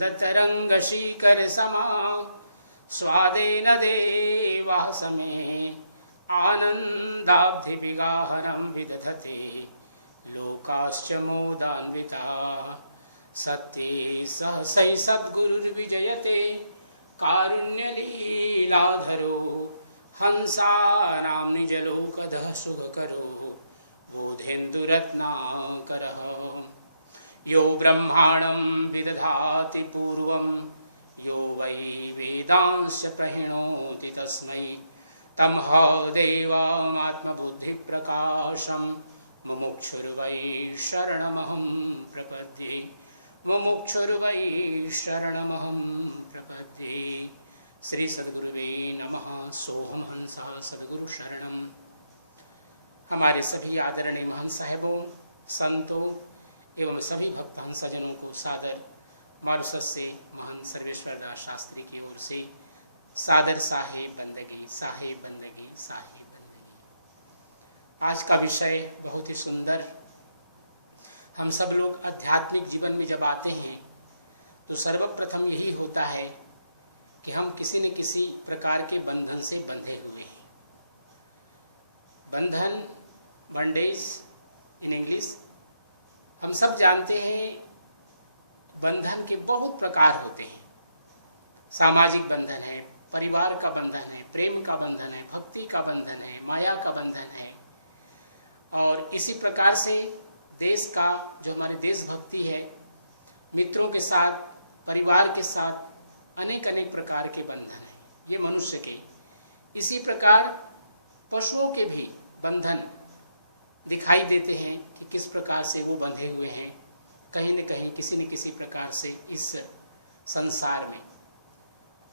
आनंद तरंग शीकर समा स्वादेन देवाः समे आनंदाब्धि विगाहनं विदधते लोकाश्च मोदान्विताः सत्ये सहसै सद्गुरुर्विजयते कारुण्यलीलाधरो हंसानां निजलोकदः सुखकरो बोधेन्दुरत्नाकरः यो ब्रह्माणं विदधाति पूर्वं यो वै वेदांश्च प्रहिणोति तस्मै तमह देवात्मबुद्धिप्रकाशं मुमुक्षुर्वै शरणमहं प्रपद्ये मुमुक्षुर्वै शरणमहं प्रपद्ये। श्री सद्गुरुवे नमः। सोहम हंसा सद्गुरु शरणम। हमारे सभी आदरणीय महंत साहेबों, संतों एवं सभी भक्त हंसजनों को सादर मॉरिशस से महंत सर्वेश्वर दास शास्त्री की ओर से सादर साहेब बंदगी, साहेब बंदगी, साहेब बंदगी। आज का विषय बहुत ही सुंदर। हम सब लोग आध्यात्मिक जीवन में जब आते हैं तो सर्वप्रथम यही होता है कि हम किसी न किसी प्रकार के बंधन से बंधे हुए हैं। बंधन, बॉन्डेज इन इंग्लिश। हम सब जानते हैं बंधन के बहुत प्रकार होते हैं। सामाजिक बंधन है, परिवार का बंधन है, प्रेम का बंधन है, भक्ति का बंधन है, माया का बंधन है। और इसी प्रकार से देश का जो हमारी देशभक्ति है, मित्रों के साथ, परिवार के साथ अनेक अनेक प्रकार के बंधन हैं ये मनुष्य के। इसी प्रकार पशुओं के भी बंधन दिखाई देते हैं कि किस प्रकार से वो बंधे हुए हैं कहीं न कहीं किसी न किसी प्रकार से इस संसार में।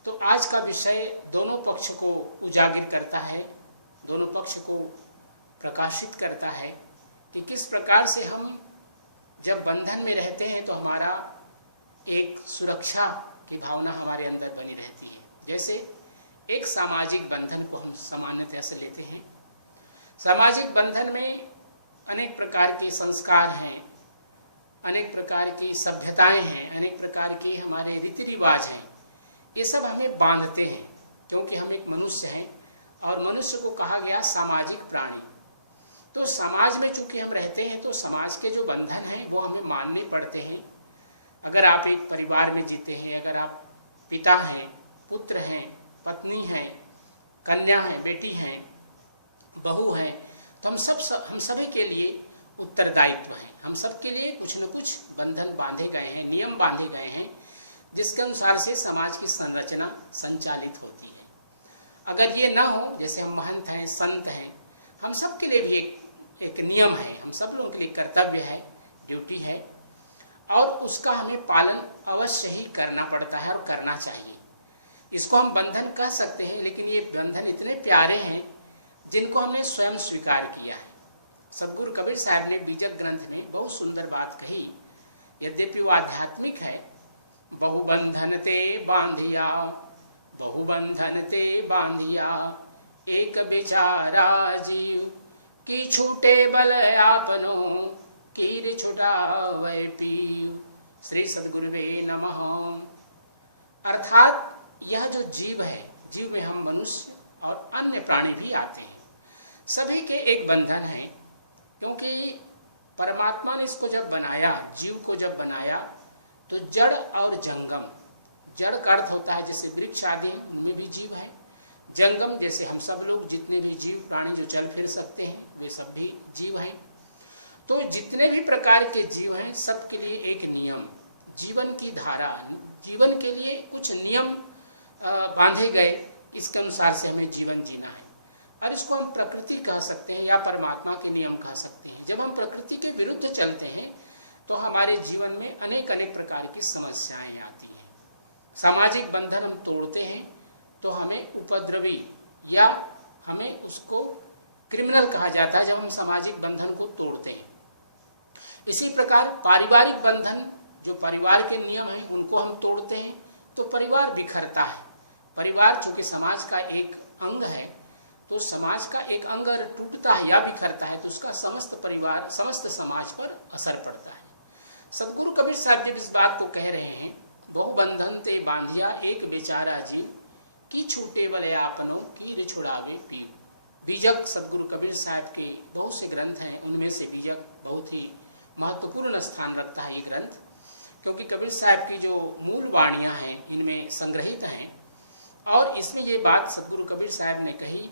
तो आज का विषय दोनों पक्ष को उजागर करता है, दोनों पक्ष को प्रकाशित करता है कि किस प्रकार से हम जब बंधन में रहते हैं तो हमारा एक सुरक्षा की भावना हमारे अंदर बनी रहती है। जैसे एक सामाजिक बंधन को हम सामान्यतः से लेते हैं। सामाजिक बंधन में अनेक प्रकार के संस्कार हैं, अनेक प्रकार की सभ्यताएं हैं, अनेक प्रकार के हमारे रीति रिवाज हैं। ये सब हमें बांधते हैं क्योंकि हम एक मनुष्य हैं और मनुष्य को कहा गया सामाजिक प्राणी। तो समाज में चूंकि हम रहते हैं तो समाज के जो बंधन हैं वो हमें मानने पड़ते हैं। अगर आप एक परिवार में जीते हैं, अगर आप पिता हैं, पुत्र हैं, पत्नी हैं, कन्या हैं, बेटी हैं, बहू हैं, तो हम सभी के लिए उत्तरदायित्व है। हम सब के लिए कुछ न कुछ बंधन बांधे गए हैं, नियम बांधे गए हैं, जिसके अनुसार से समाज की संरचना संचालित होती है। अगर ये ना हो, जैसे हम महंत हैं, संत हैं, हम सब के लिए भी एक नियम है, हम सब लोगों के लिए कर्तव्य है, ड्यूटी है, और उसका हमें पालन अवश्य ही करना पड़ता है और करना चाहिए। इसको हम बंधन कह सकते हैं, लेकिन ये बंधन इतने प्यारे हैं जिनको हमने स्वयं स्वीकार किया है। सद्गुरु कबीर साहब ने बीजक ग्रंथ में बहुत सुंदर बात कही, यद्यपि वो आध्यात्मिक है। बहुबंधन ते बांधिया, बहुबंधन ते बांधिया, एक बिचारा जीव की छूटे बल आपनो, कीर छुटावे पीव। श्री सद्गुरुवे नमः। अर्थात यह जो जीव है, जीव में हम मनुष्य और अन्य प्राणी भी आते हैं, सभी के एक बंधन है। क्योंकि परमात्मा ने इसको जब बनाया, जीव को जब बनाया, तो जड़ और जंगम, जड़ का अर्थ होता है जैसे वृक्ष आदि में भी जीव है, जंगम जैसे हम सब लोग जितने भी जीव प्राणी जो चल फिर सकते हैं वे सब भी जीव हैं। तो जितने भी प्रकार के जीव हैं सबके लिए एक नियम, जीवन की धारा, जीवन के लिए कुछ नियम बांधे गए, इसके अनुसार से हमें जीवन जीना है। और इसको हम प्रकृति कह सकते हैं या परमात्मा के नियम कह सकते हैं। जब हम प्रकृति के विरुद्ध चलते हैं तो हमारे जीवन में अनेक अनेक प्रकार की समस्याएं आती हैं। सामाजिक बंधन हम तोड़ते हैं तो हमें उपद्रवी या हमें उसको क्रिमिनल कहा जाता है जब हम सामाजिक बंधन को तोड़ते हैं। इसी प्रकार पारिवारिक बंधन, जो परिवार के नियम हैं उनको हम तोड़ते हैं तो परिवार बिखरता है। परिवार चूंकि समाज का एक अंग है, तो समाज का एक अंग अगर टूटता है या बिखरता है तो उसका समस्त परिवार, समस्त समाज पर असर पड़ता है। सद्गुरु कबीर साहब जब इस बात को कह रहे हैं, बहु बांधिया एक बेचारा जीव, की छूटे वाले आपनों की छुड़ावे पीव। बीजक सदगुरु कबीर साहब के बहुत से ग्रंथ हैं, उनमें से बीजक बहुत ही महत्वपूर्ण स्थान रखता है ये ग्रंथ, क्योंकि कबीर साहब की जो मूल वाणियां हैं इनमें संग्रहित हैं। और इसमें ये बात सदगुरु कबीर साहब ने कही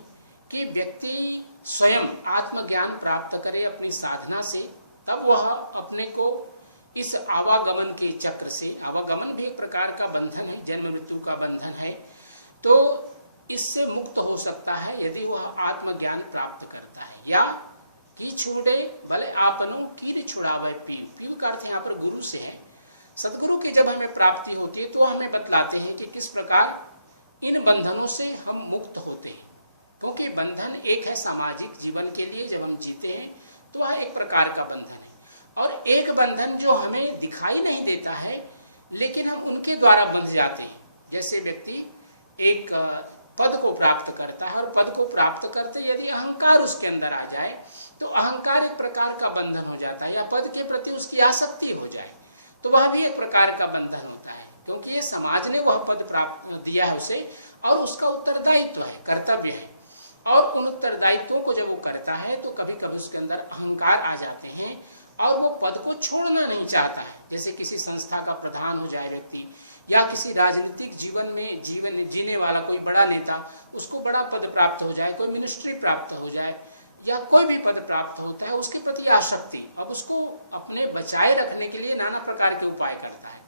कि व्यक्ति स्वयं आत्मज्ञान प्राप्त करे अपनी साधना से, तब वह अपने को इस आवागमन के चक्र से, आवागमन भी एक प्रकार का बंधन है, जन्म मृत्यु का बंधन है, तो इससे मुक्त हो सकता है यदि वह आत्मज्ञान प्राप्त करता है। या की छूटे भले आपनों की छुड़ावे पीव। पीव का अर्थ यहाँ पर गुरु से है। सदगुरु की जब हमें प्राप्ति होती है तो हमें बतलाते हैं कि किस प्रकार इन बंधनों से हम मुक्त होते हैं, क्योंकि बंधन एक है सामाजिक जीवन के लिए, जब हम जीते हैं तो वह एक प्रकार का बंधन है, और एक बंधन जो हमें दिखाई नहीं देता है लेकिन हम उनके द्वारा बंध जाते हैं। जैसे व्यक्ति एक पद को प्राप्त करता है, और पद को प्राप्त करते यदि अहंकार उसके अंदर आ जाए तो अहंकार एक प्रकार का बंधन हो जाता है, या पद के प्रति उसकी आसक्ति हो जाए तो वह भी एक प्रकार का बंधन होता है, क्योंकि ये समाज ने वह पद प्राप्त दिया है उसे, और उसका उत्तरदायित्व है, कर्तव्य है, और उन उत्तरदायित्वों को जब वो करता है तो कभी कभी उसके अंदर अहंकार आ जाते हैं और वो पद को छोड़ना नहीं चाहता है। जैसे किसी संस्था का प्रधान हो जाए व्यक्ति, या किसी राजनीतिक जीवन में जीवन जीने वाला कोई बड़ा नेता, उसको बड़ा पद प्राप्त हो जाए, कोई मिनिस्ट्री प्राप्त हो जाए, या कोई भी पद प्राप्त होता है, उसके प्रति आसक्ति, अब उसको अपने बचाए रखने के लिए नाना प्रकार के उपाय करता है,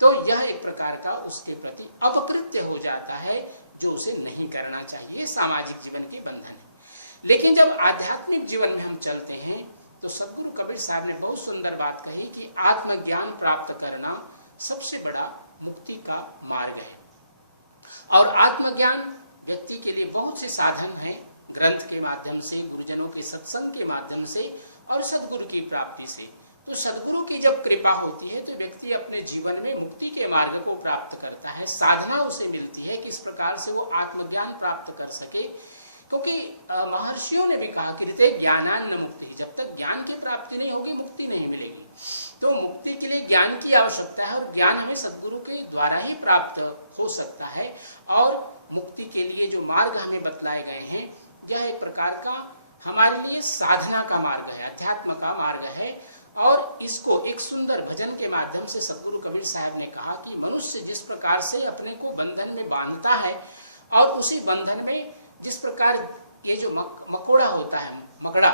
तो यह एक प्रकार का उसके प्रति अपकृत्य हो जाता है, जो उसे नहीं करना चाहिए। सामाजिक जीवन के बंधन है। लेकिन जब आध्यात्मिक जीवन में हम चलते हैं तो सदगुरु कबीर साहब ने बहुत सुंदर बात कही कि आत्मज्ञान प्राप्त करना सबसे बड़ा मुक्ति का मार्ग है। और आत्मज्ञान व्यक्ति के लिए बहुत से साधन हैं, ग्रंथ के माध्यम से, गुरुजनों के सत्संग के माध्यम से, और सदगुरु की प्राप्ति से। तो सदगुरु की जब कृपा होती है तो व्यक्ति अपने जीवन में मुक्ति के मार्ग को प्राप्त करता है, साधना उसे मिलती है किस प्रकार से वो आत्मज्ञान प्राप्त कर सके। क्योंकि महर्षियों ने भी कहा कि ज्ञानान्न मुक्ति, जब तक ज्ञान की प्राप्ति नहीं होगी मुक्ति नहीं मिलेगी। तो मुक्ति के लिए ज्ञान की आवश्यकता है, और ज्ञान हमें सदगुरु के द्वारा ही प्राप्त हो सकता है। और मुक्ति के लिए जो मार्ग हमें बतलाए गए हैं, यह एक प्रकार का हमारे लिए साधना का मार्ग है, अध्यात्म का मार्ग है। और इसको एक सुंदर भजन के माध्यम से सदगुरु कबीर साहब ने कहा कि मनुष्य जिस प्रकार से अपने को बंधन में बांधता है, और उसी बंधन में जिस प्रकार ये जो मकोड़ा होता है, मकड़ा,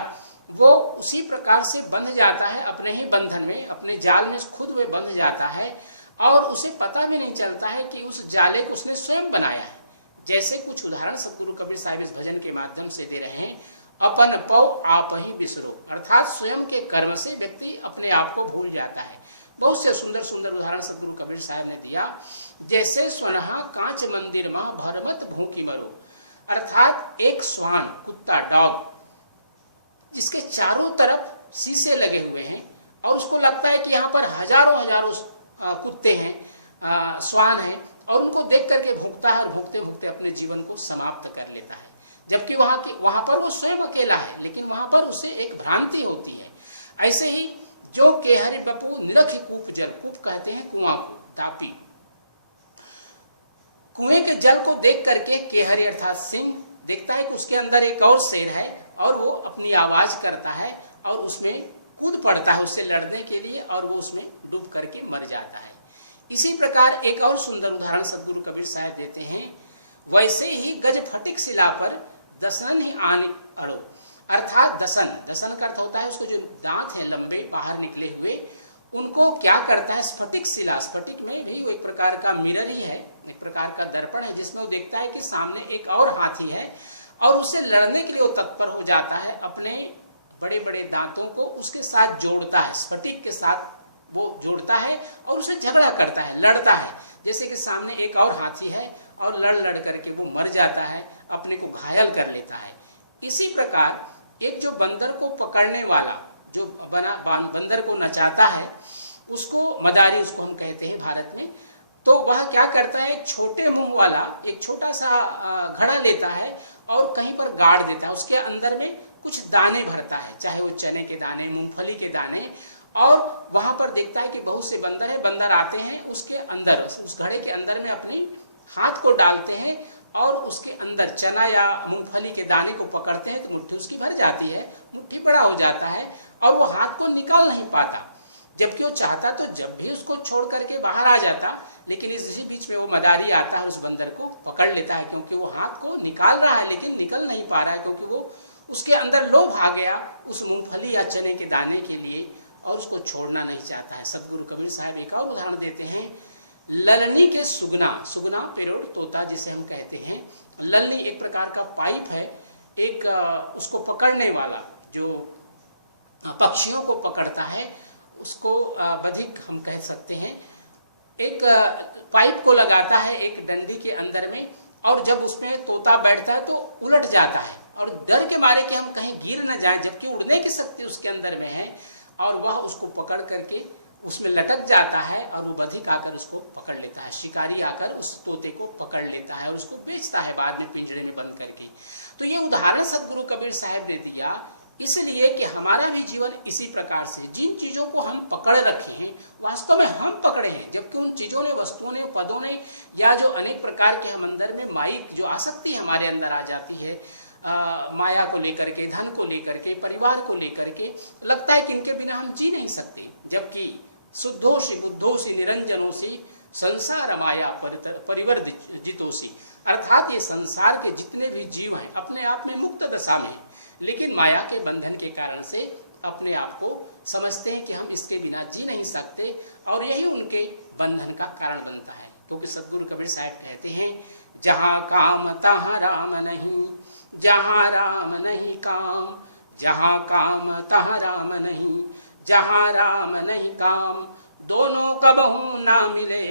वो उसी प्रकार से बंध जाता है अपने ही बंधन में, अपने जाल में खुद वे बंध जाता है, और उसे पता भी नहीं चलता है कि उस जाले को उसने स्वयं बनाया है। जैसे कुछ उदाहरण सदगुरु कबीर साहब इस भजन के माध्यम से दे रहे हैं। अपन पौ आप ही बिसरो, अर्थात स्वयं के कर्म से व्यक्ति अपने आप को भूल जाता है। बहुत से सुंदर सुंदर उदाहरण सदगुरु कबीर साहब ने दिया। जैसे स्वनहा कांच मंदिर मां भरमत भूखी मरो, अर्थात एक श्वान, कुत्ता, डॉग, जिसके चारों तरफ शीशे लगे हुए हैं, और उसको लगता है कि यहाँ पर हजारों हजारों कुत्ते हैं, श्वान हैं, और उनको देख करके भूखता है, और भूखते भूखते अपने जीवन को समाप्त कर लेता है। जबकि वहां पर वो स्वयं अकेला है, लेकिन वहां पर उसे एक भ्रांति होती है। ऐसे ही जो केहरि बपू निरखि कूप जल, कूप कहते हैं कुआं को, तापी, कुएं के जल को देख करके केहरि अर्थात सिंह देखता है कि उसके अंदर एक और शेर है, और वो अपनी आवाज करता है और उसमें कूद पड़ता है उससे लड़ने के लिए, और वो उसमें डूब करके मर जाता है। इसी प्रकार एक और सुंदर उदाहरण सदगुरु कबीर साहब देते हैं। वैसे ही गज फटिक शिला पर दसन ही आने अड़ो, अर्थात दसन, दसन का अर्थ होता है उसको जो दांत है लंबे बाहर निकले हुए, उनको क्या करता है, स्फटिक शिला, स्फटिक में भी वो एक प्रकार का मिरर ही है, एक प्रकार का दर्पण है, जिसमें वो देखता है कि सामने एक और हाथी है, और उससे लड़ने के लिए वो तत्पर हो जाता है। अपने बड़े बड़े दांतों को उसके साथ जोड़ता है, स्फटिक के साथ वो जोड़ता है, और उसे झगड़ा करता है, लड़ता है। जैसे कि सामने एक और हाथी है, और लड़ लड़ करके वो मर जाता है, अपने को घायल कर लेता है। इसी प्रकार एक जो बंदर को पकड़ने वाला, जो बंदर को नचाता है, उसको मदारी, उसको हम कहते हैं भारत में, तो वह क्या करता है, एक छोटे मुंह वाला एक छोटा सा घड़ा लेता है और कहीं पर गाड़ देता है, उसके अंदर में कुछ दाने भरता है, चाहे वो चने के दाने, मूंगफली के दाने, और वहां पर देखता है कि बहुत से बंदर है, बंदर आते हैं उसके अंदर, उस घड़े के अंदर में अपने हाथ को डालते हैं और उसके अंदर चना या मूंगफली के दाने को पकड़ते हैं तो मुट्ठी उसकी भर जाती है, मुट्ठी बड़ा हो जाता है और वो हाथ को निकाल नहीं पाता। जबकि वो चाहता तो जब भी उसको छोड़ करके बाहर आ जाता, लेकिन इसी बीच में वो मदारी आता है, उस बंदर को पकड़ लेता है, क्योंकि वो हाथ को निकाल रहा है लेकिन निकल नहीं पा रहा है, क्योंकि वो उसके अंदर लोभ आ गया उस मूंगफली या चने के दाने के लिए और उसको छोड़ना नहीं चाहता है। सतगुरु कबीर साहब एक और उदाहरण देते हैं, ललनी के सुगना, सुगना पेरोड़ तोता जिसे हम कहते हैं, ललनी एक प्रकार का पाइप है, एक उसको पकड़ने वाला जो पक्षियों को पकड़ता है, उसको बधिक हम कह सकते हैं। एक पाइप को लगाता है एक डंडी के अंदर में और जब उसमें तोता बैठता है तो उलट जाता है और डर के मारे कि हम कहीं गिर न जाएं, जबकि उड़ने की शक्ति उसके अंदर में है और वह उसको पकड़ करके उसमें लटक जाता है और वो बधिक आकर उसको पकड़ लेता है, शिकारी आकर उस तोते को पकड़ लेता है और उसको बेचता है बाद में पिंजरे में बंद करके। तो ये उदाहरण सतगुरु कबीर साहब ने दिया इसलिए कि हमारा भी जीवन इसी प्रकार से, जिन चीजों को हम पकड़ रखे हैं वास्तव में हम पकड़े हैं, जबकि उन चीजों ने, वस्तुओं ने, पदों ने या जो अनेक प्रकार के हम अंदर में माइक जो आसक्ति हमारे अंदर आ जाती है, माया को लेकर के, धन को लेकर के, परिवार को लेकर के, लगता है कि इनके बिना हम जी नहीं सकते, जबकि शुद्धोषि बुद्धोषि निरंजनोषि संसार माया परिवर्जितोषि, अर्थात ये संसार के जितने भी जीव हैं अपने आप में मुक्त दशा में, लेकिन माया के बंधन के कारण से अपने आप को समझते हैं कि हम इसके बिना जी नहीं सकते और यही उनके बंधन का कारण बनता है। क्योंकि सतगुरु कबीर साहब कहते हैं, जहां काम तहां राम नहीं, जहां राम नहीं काम, जहां काम तहां राम नहीं, जहां राम नहीं काम, दोनों कबहू ना मिले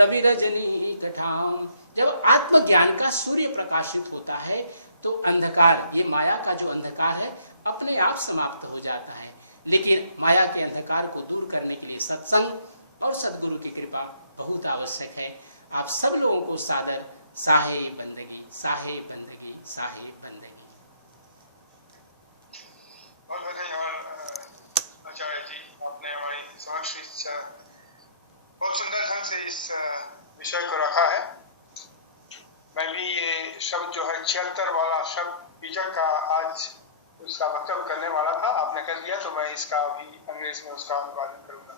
रवि रजनी ठाम। जब आत्मज्ञान का सूर्य प्रकाशित होता है तो अंधकार, ये माया का जो अंधकार है अपने आप समाप्त हो जाता है। लेकिन माया के अंधकार को दूर करने के लिए सत्संग और सद्गुरु की कृपा बहुत आवश्यक है। आप सब लोगों को सादर साहे बंदगी, साहे बंदगी, साहे बंदगी। बहुत बहुत धन्यवाद आचार्य जी, आपने हमारी समक्ष बहुत सुंदर ढंग से इस विषय को रखा है। मैं भी ये शब्द जो है 76 वाला शब्द बीजक का आज उसका वक्तव्य करने वाला था, आपने कर दिया तो मैं इसका अभी अंग्रेजी में उसका अनुवाद करूंगा।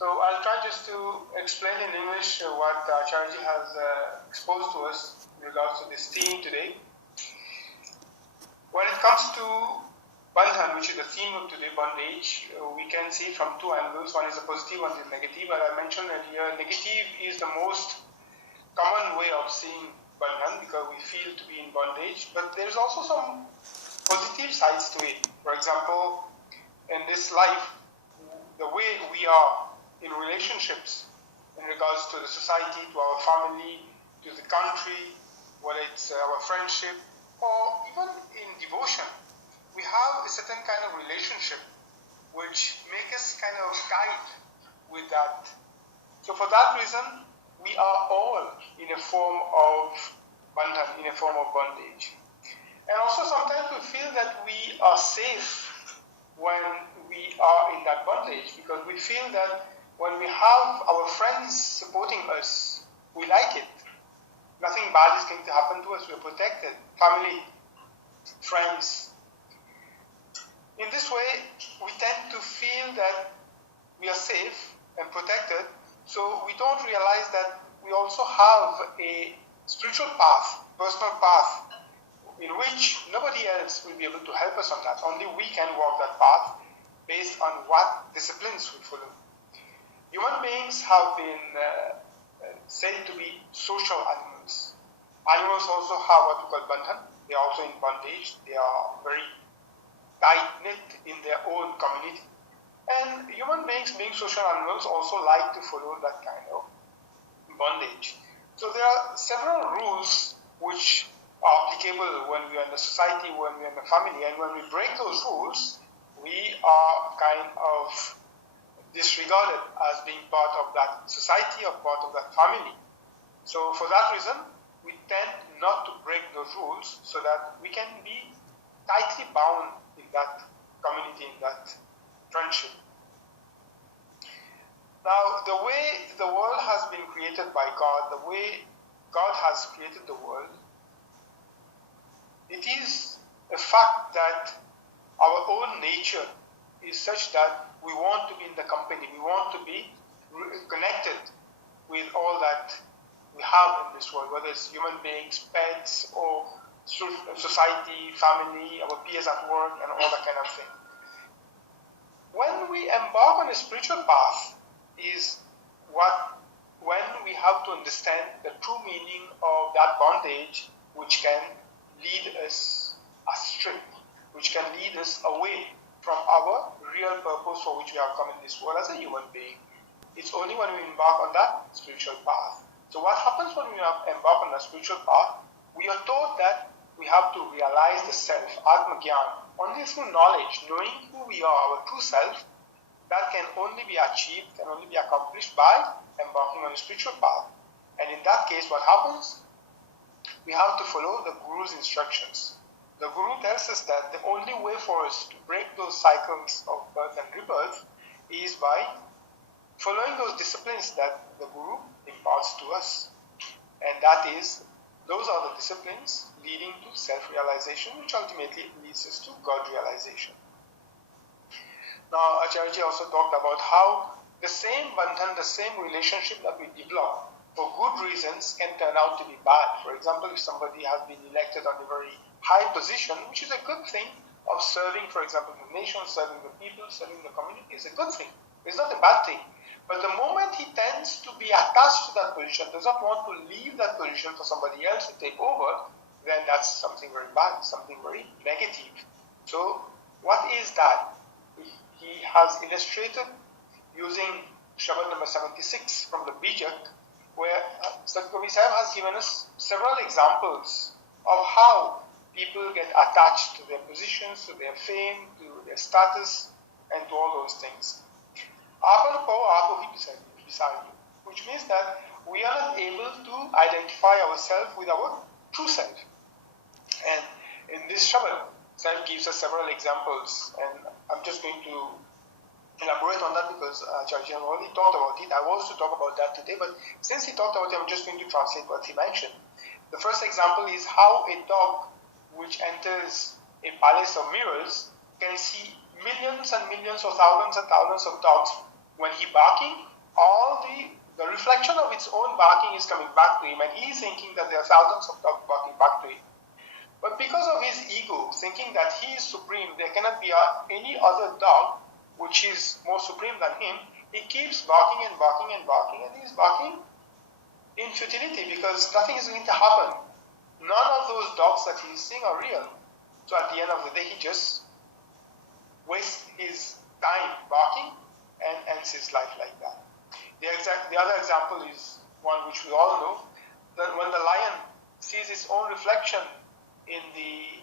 So I'll try just to explain in English what Acharya has exposed to us in regards to this theme today. When it comes to Bandhan, which is the theme of today, bondage, we can see from two angles. One is the positive, one is the negative. As I mentioned earlier, negative is the most common way of seeing Bandhan because we feel to be in bondage, but there's also some positive sides to it. For example, in this life, the way we are in relationships in regards to the society, to our family, to the country, whether it's our friendship, or even in devotion, we have a certain kind of relationship which make us kind of tied with that. So for that reason, we are all in a form of bandhan, in a form of bondage. And also sometimes we feel that we are safe when we are in that bondage because we feel that when we have our friends supporting us, we like it. Nothing bad is going to happen to us. We are protected. Family, friends. In this way, we tend to feel that we are safe and protected, so we don't realize that we also have a spiritual path, personal path, in which nobody else will be able to help us on that. Only we can walk that path based on what disciplines we follow. Human beings have been said to be social animals. Animals also have what we call bandhan. They are also in bondage. They are very tight-knit in their own community. And human beings, being social animals, also like to follow that kind of bondage. So there are several rules which are applicable when we are in the society, when we are in the family, and when we break those rules, we are kind of disregarded as being part of that society or part of that family. So for that reason, we tend not to break those rules so that we can be tightly bound in that community, in that friendship. Now, the way the world has been created by God, the way God has created the world, it is a fact that our own nature is such that we want to be in the company, we want to be connected with all that we have in this world, whether it's human beings, pets, or society, family, our peers at work, and all that kind of thing. When we embark on a spiritual path is when we have to understand the true meaning of that bondage, which can lead us astray, which can lead us away from our real purpose for which we have come in this world as a human being. It's only when we embark on that spiritual path. So what happens when we embark on a spiritual path? We are taught that we have to realize the self, Atma Gyan, only through knowledge, knowing who we are, our true self. That can only be achieved, can only be accomplished by embarking on a spiritual path. And in that case, what happens? We have to follow the Guru's instructions. The Guru tells us that the only way for us to break those cycles of birth and rebirth is by following those disciplines that the Guru imparts to us. And that is, those are the disciplines leading to self-realization, which ultimately leads us to God realization. Now, Acharya also talked about how the same bandhan, the same relationship that we develop for good reasons can turn out to be bad. For example, if somebody has been elected on a very high position, which is a good thing, of serving, for example, the nation, serving the people, serving the community, is a good thing. It's not a bad thing. But the moment he tends to be attached to that position, does not want to leave that position for somebody else to take over, then that's something very bad, something very negative. So, what is that? He has illustrated using Shabad number 76 from the Bijak, where Sadhguru Sahib has given us several examples of how people get attached to their positions, to their fame, to their status, and to all those things. Which means that we are not able to identify ourselves with our true self. And in this Shabad, Sahib gives us several examples, and I'm just going to elaborate on that because Acharya already talked about it. I was to talk about that today, but since he talked about it, I'm just going to translate what he mentioned. The first example is how a dog which enters a palace of mirrors can see millions and millions or thousands and thousands of dogs. When he barking, all the reflection of its own barking is coming back to him, and he is thinking that there are thousands of dogs barking back to him. But because of his ego, thinking that he is supreme, there cannot be any other dog which is more supreme than him, he keeps barking and barking and barking, and he is barking in futility because nothing is going to happen. None of those dogs that he is seeing are real. So at the end of the day, he just wastes his time barking and ends his life like that. The other example is one which we all know, that when the lion sees its own reflection in the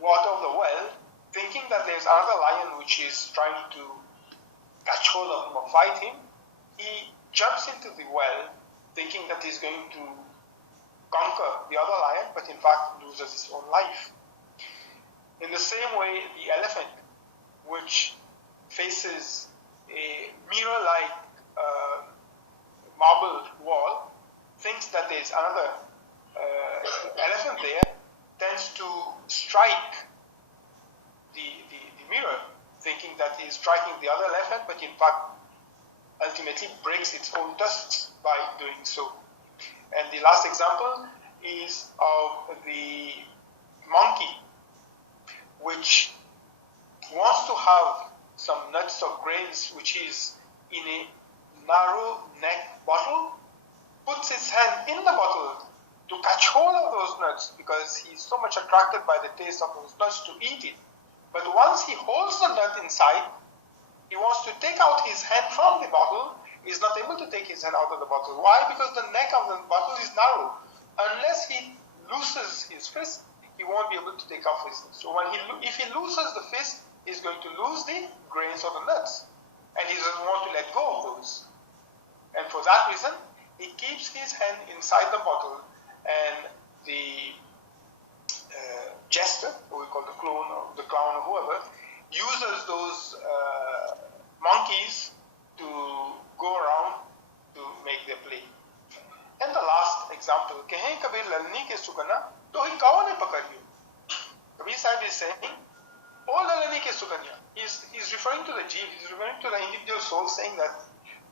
water of the well, thinking that there's another lion which is trying to catch hold of him or fight him, he jumps into the well thinking that he's going to conquer the other lion, but in fact loses his own life. In the same way, the elephant, which faces a mirror-like marble wall, thinks that there's another elephant there, tends to strike the mirror, thinking that he is striking the other elephant, but in fact ultimately breaks its own tusks by doing so. And the last example is of the monkey, which wants to have some nuts or grains which is in a narrow neck bottle, puts his hand in the bottle to catch hold of those nuts because he's so much attracted by the taste of those nuts to eat it. But once he holds the nut inside, he wants to take out his hand from the bottle. He's not able to take his hand out of the bottle. Why? Because the neck of the bottle is narrow. Unless he looses his fist, he won't be able to take off his. So if he loses the fist, he's going to lose the grains or the nuts, and he doesn't want to let go of those. And for that reason, he keeps his hand inside the bottle, and the jester, who we call the clown or whoever, uses those monkeys to go around to make their play. And the last example, कहें कबीर ललनी के सुगना तो ही कौन है पकड़ियो. Kabir Sahib is saying, oh lalani ke suganya. He's referring to the jeev, he's referring to the individual soul, saying that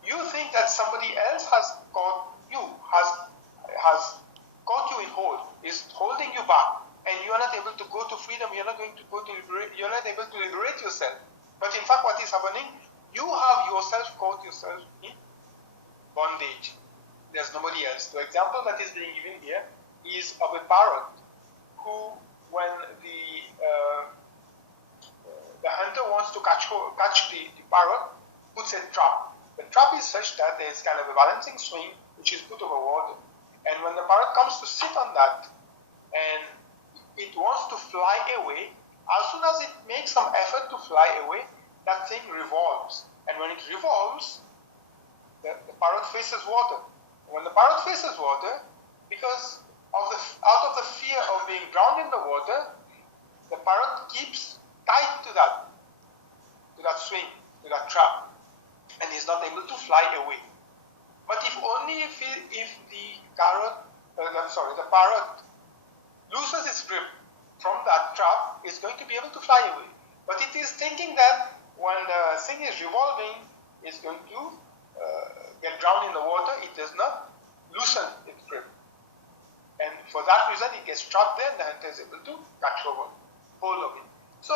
you think that somebody else has caught you, has caught you in hold, is holding you back, and you are not able to go to freedom, you're not able to liberate yourself. But in fact, what is happening? You have yourself caught yourself in bondage. There's nobody else. The example that is being given here is of a parrot who, when the hunter wants to catch the parrot, puts a trap. The trap is such that there is kind of a balancing swing which is put over water. And when the parrot comes to sit on that and it wants to fly away, as soon as it makes some effort to fly away, that thing revolves. And when it revolves, the parrot faces water. When the parrot faces water, because out of the fear of being drowned in the water, the parrot keeps tied to that swing, to that trap, and is not able to fly away. But if the parrot loses its grip from that trap, it's going to be able to fly away. But it is thinking that when the thing is revolving, it's going to get drowned in the water. It does not loosen its grip. And for that reason, it gets trapped there and the hunter is able to catch hold of it. So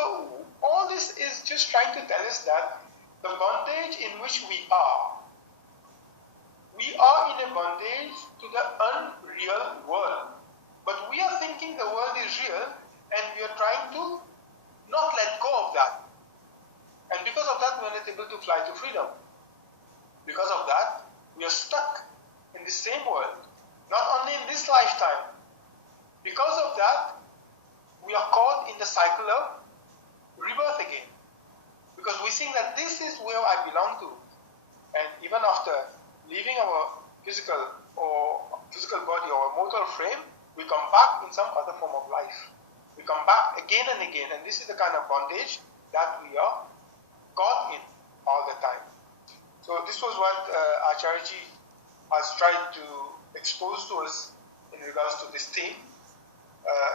all this is just trying to tell us that the bondage in which we are in a bondage to the unreal world. But we are thinking the world is real and we are trying to not let go of that. And because of that, we are not able to fly to freedom. Because of that, we are stuck in the same world. Not only in this lifetime. Because of that, we are caught in the cycle of rebirth again. Because we think that this is where I belong to. And even after leaving our physical body or mortal frame, we come back in some other form of life. We come back again and again. And this is the kind of bondage that we are caught in all the time. So this was what Acharyaji has tried to expose to us in regards to this theme.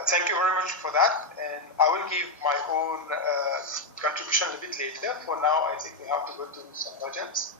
Thank you very much for that, and I will give my own contribution a bit later. For now, I think we have to go to some urgence.